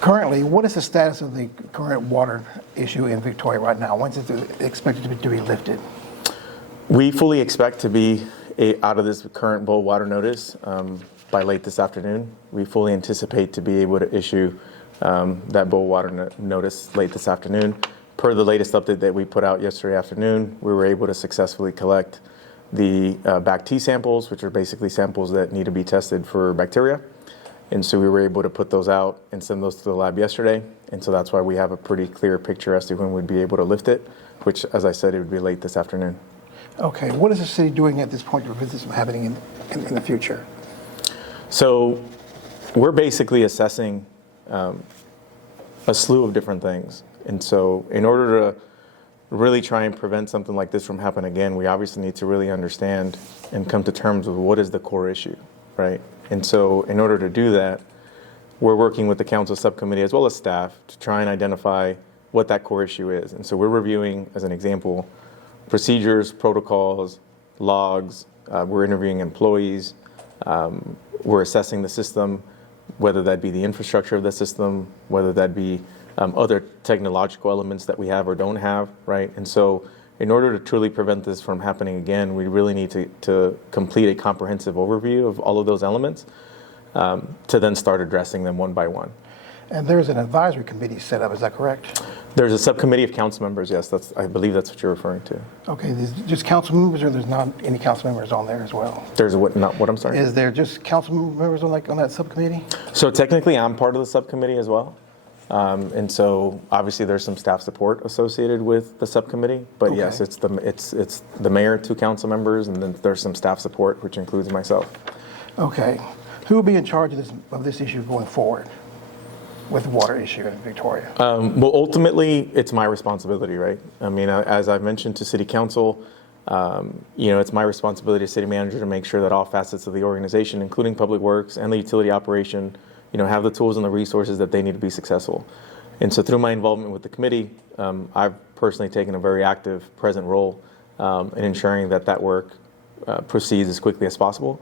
Currently, what is the status of the current water issue in Victoria right now? When's it expected to be lifted? We fully expect to be out of this current boil water notice by late this afternoon. We fully anticipate to be able to issue that boil water notice late this afternoon. Per the latest update that we put out yesterday afternoon, we were able to successfully collect the BAC-T samples, which are basically samples that need to be tested for bacteria. And so we were able to put those out and send those to the lab yesterday. And so that's why we have a pretty clear picture as to when we'd be able to lift it, which, as I said, it would be late this afternoon. Okay, what is the city doing at this point to prevent this from happening in the future? So we're basically assessing a slew of different things. And so in order to really try and prevent something like this from happening again, we obviously need to really understand and come to terms with what is the core issue, right? And so in order to do that, we're working with the council subcommittee as well as staff to try and identify what that core issue is. And so we're reviewing, as an example, procedures, protocols, logs. We're interviewing employees. We're assessing the system, whether that be the infrastructure of the system, whether that be other technological elements that we have or don't have, right? And so in order to truly prevent this from happening again, we really need to complete a comprehensive overview of all of those elements to then start addressing them one by one. And there's an advisory committee set up, is that correct? There's a subcommittee of council members, yes, I believe that's what you're referring to. Okay, there's just council members, or there's not any council members on there as well? There's what, I'm sorry? Is there just council members on that subcommittee? So technically I'm part of the subcommittee as well. And so obviously there's some staff support associated with the subcommittee, but okay. Yes, it's the mayor, 2 council members, and then there's some staff support, which includes myself. Okay. Who will be in charge of this issue going forward with the water issue in Victoria? Well, ultimately, it's my responsibility, right? I mean, as I've mentioned to City Council, it's my responsibility as city manager to make sure that all facets of the organization, including Public Works and the utility operation, have the tools and the resources that they need to be successful. And so through my involvement with the committee, I've personally taken a very active, present role in ensuring that work proceeds as quickly as possible.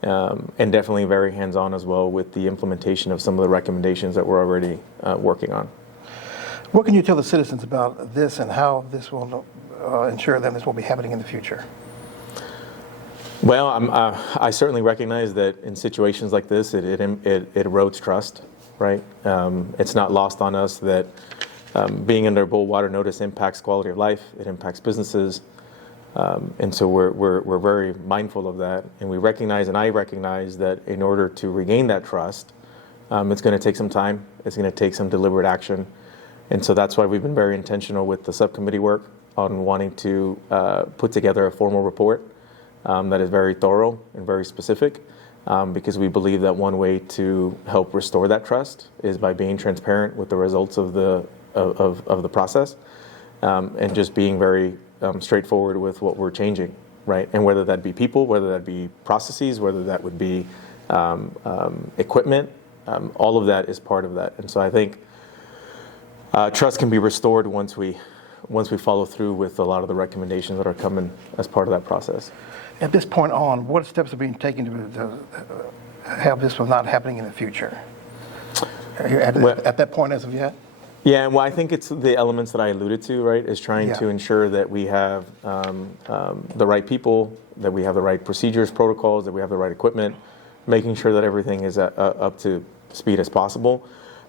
And definitely very hands-on as well with the implementation of some of the recommendations that we're already working on. What can you tell the citizens about this and how this will ensure that this will be happening in the future? Well, I certainly recognize that in situations like this, it erodes trust, right? It's not lost on us that being under a boil water notice impacts quality of life, it impacts businesses. And so we're very mindful of that, and we recognize, and I recognize that in order to regain that trust, it's going to take some time. It's going to take some deliberate action, and so that's why we've been very intentional with the subcommittee work on wanting to put together a formal report that is very thorough and very specific, because we believe that one way to help restore that trust is by being transparent with the results of the process, and just being very straightforward with what we're changing, right? And whether that be people, whether that be processes, whether that would be equipment, all of that is part of that. And so I think trust can be restored once we follow through with a lot of the recommendations that are coming as part of that process. At this point on, what steps are being taken to have this from not happening in the future? Are you at that point as of yet? Yeah, well, I think it's the elements that I alluded to, right, is trying to ensure that we have the right people, that we have the right procedures, protocols, that we have the right equipment, making sure that everything is up to speed as possible.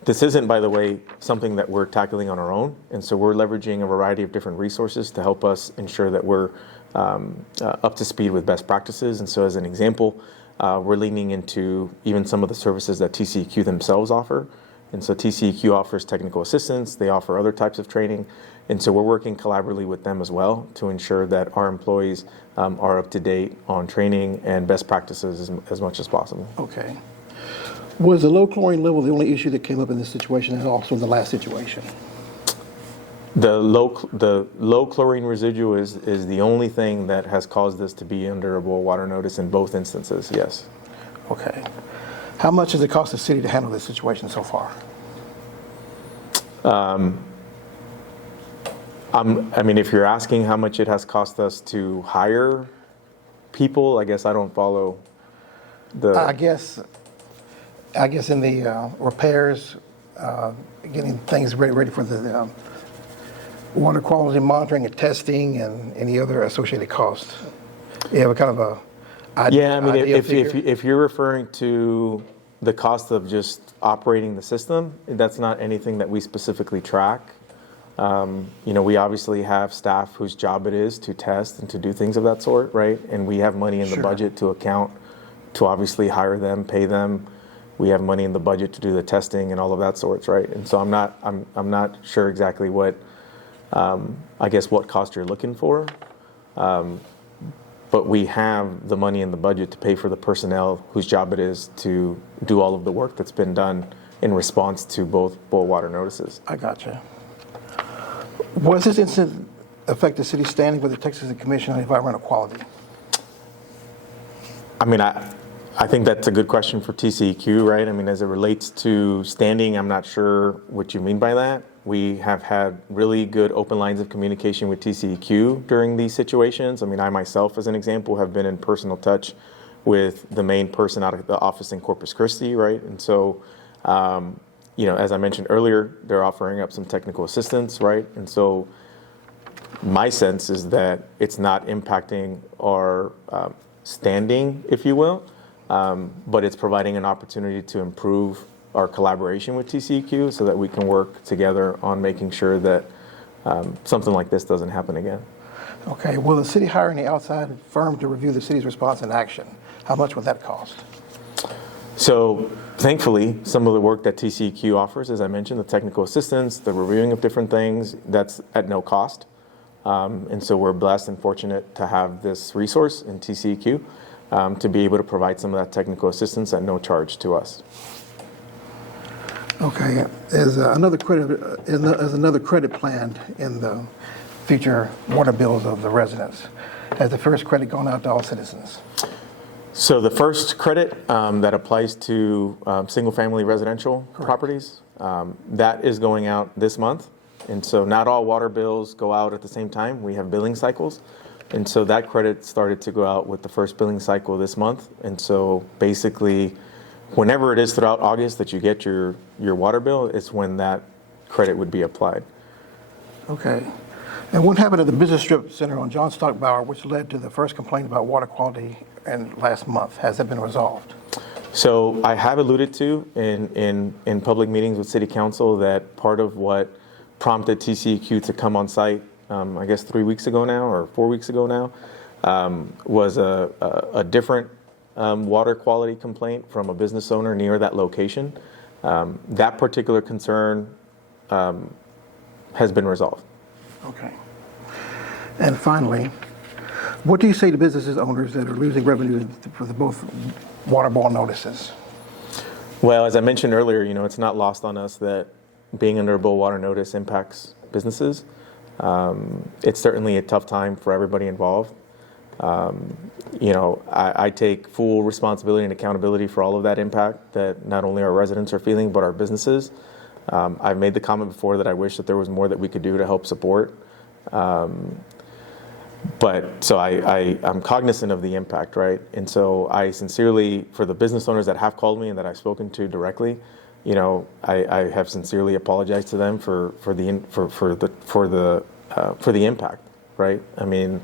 This isn't, by the way, something that we're tackling on our own, and so we're leveraging a variety of different resources to help us ensure that we're up to speed with best practices. And so as an example, we're leaning into even some of the services that TCEQ themselves offer. And so TCEQ offers technical assistance, they offer other types of training, and so we're working collaboratively with them as well to ensure that our employees are up to date on training and best practices as much as possible. Okay. Was the low chlorine level the only issue that came up in this situation and also in the last situation? The low chlorine residue is the only thing that has caused this to be under a boil water notice in both instances, yes. Okay. How much does it cost the city to handle this situation so far? I mean, if you're asking how much it has cost us to hire people, I guess I don't follow the... I guess in the repairs, getting things ready for the water quality monitoring and testing and any other associated costs? You have a kind of a Yeah, I mean, idea figure? if you're referring to the cost of just operating the system, that's not anything that we specifically track. We obviously have staff whose job it is to test and to do things of that sort, right? And we have money in the Sure. budget to account to obviously hire them, pay them. We have money in the budget to do the testing and all of that sorts, right? And so I'm not sure exactly what what cost you're looking for. But we have the money in the budget to pay for the personnel whose job it is to do all of the work that's been done in response to both boil water notices. I gotcha. Was this incident affect the city's standing with the Texas Commission on Environmental Quality? I mean, I think that's a good question for TCEQ, right? I mean, as it relates to standing, I'm not sure what you mean by that. We have had really good open lines of communication with TCEQ during these situations. I mean, I myself, as an example, have been in personal touch with the main person out of the office in Corpus Christi, right? And so, as I mentioned earlier, they're offering up some technical assistance, right? And so my sense is that it's not impacting our standing, if you will, but it's providing an opportunity to improve our collaboration with TCEQ so that we can work together on making sure that something like this doesn't happen again. Okay. Will the city hire any outside firm to review the city's response and action? How much would that cost? So thankfully, some of the work that TCEQ offers, as I mentioned, the technical assistance, the reviewing of different things, that's at no cost. And so we're blessed and fortunate to have this resource in TCEQ to be able to provide some of that technical assistance at no charge to us. Okay. Is another credit planned in the future water bills of the residents? Has the first credit gone out to all citizens? So the first credit that applies to single-family residential properties, that is going out this month. And so not all water bills go out at the same time. We have billing cycles. And so that credit started to go out with the first billing cycle this month. And so basically, whenever it is throughout August that you get your water bill, it's when that credit would be applied. Okay. And what happened at the Business Strip Center on John Stockbauer, which led to the first complaint about water quality last month? Has that been resolved? So I have alluded to in public meetings with City Council that part of what prompted TCEQ to come on site, I guess 3 weeks ago now or 4 weeks ago now, was a different water quality complaint from a business owner near that location. That particular concern has been resolved. Okay. And finally, what do you say to businesses owners that are losing revenue for both water boil notices? Well, as I mentioned earlier, it's not lost on us that being under a boil water notice impacts businesses. It's certainly a tough time for everybody involved. I take full responsibility and accountability for all of that impact that not only our residents are feeling, but our businesses. I've made the comment before that I wish that there was more that we could do to help support. But so I'm cognizant of the impact, right? And so I sincerely, for the business owners that have called me and that I've spoken to directly, I have sincerely apologized to them for the impact, right? I mean,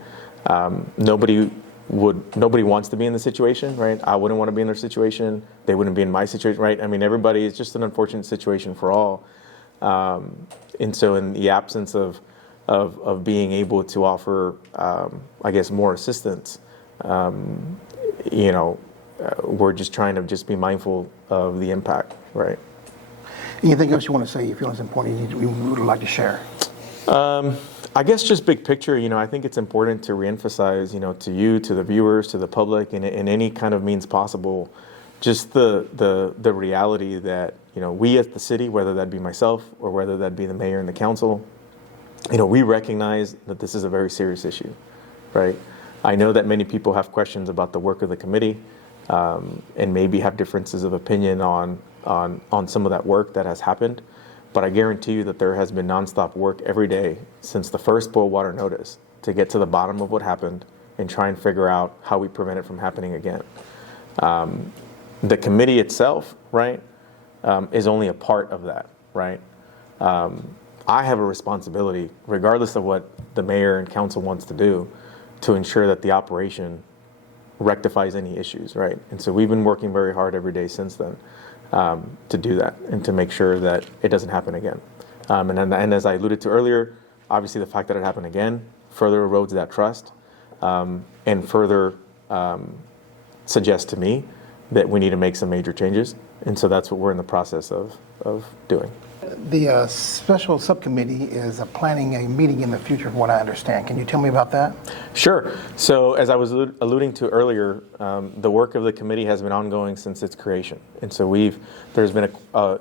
nobody wants to be in the situation, right? I wouldn't want to be in their situation. They wouldn't be in my situation, right? I mean, everybody, it's just an unfortunate situation for all. And so in the absence of being able to offer, more assistance, we're just trying to just be mindful of the impact, right? Anything else you want to say you feel is important you would like to share? I guess just big picture, I think it's important to reemphasize, to you, to the viewers, to the public, in any kind of means possible, just the reality that, we as the city, whether that be myself or whether that be the mayor and the council, we recognize that this is a very serious issue, right? I know that many people have questions about the work of the committee, and maybe have differences of opinion on some of that work that has happened. But I guarantee you that there has been nonstop work every day since the first boil water notice to get to the bottom of what happened and try and figure out how we prevent it from happening again. The committee itself, right, is only a part of that, right? I have a responsibility, regardless of what the mayor and council wants to do, to ensure that the operation rectifies any issues, right? And so we've been working very hard every day since then to do that and to make sure that it doesn't happen again. And as I alluded to earlier, obviously the fact that it happened again further erodes that trust and further suggests to me that we need to make some major changes. And so that's what we're in the process of doing. The special subcommittee is planning a meeting in the future, from what I understand. Can you tell me about that? Sure. So as I was alluding to earlier, the work of the committee has been ongoing since its creation. And so there's been,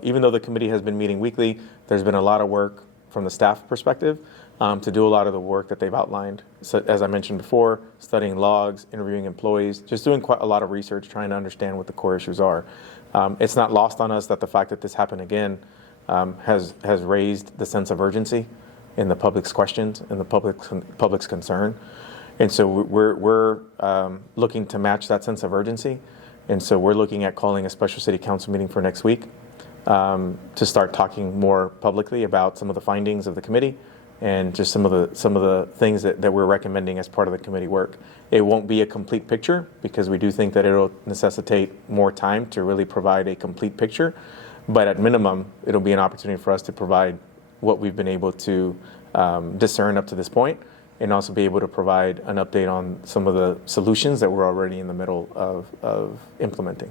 even though the committee has been meeting weekly, there's been a lot of work from the staff perspective to do a lot of the work that they've outlined. So, as I mentioned before, studying logs, interviewing employees, just doing quite a lot of research, trying to understand what the core issues are. It's not lost on us that the fact that this happened again has raised the sense of urgency in the public's questions and the public's concern. And so we're looking to match that sense of urgency. And so we're looking at calling a special city council meeting for next week to start talking more publicly about some of the findings of the committee and just some of the things that we're recommending as part of the committee work. It won't be a complete picture because we do think that it'll necessitate more time to really provide a complete picture. But at minimum, it'll be an opportunity for us to provide what we've been able to discern up to this point, and also be able to provide an update on some of the solutions that we're already in the middle of implementing.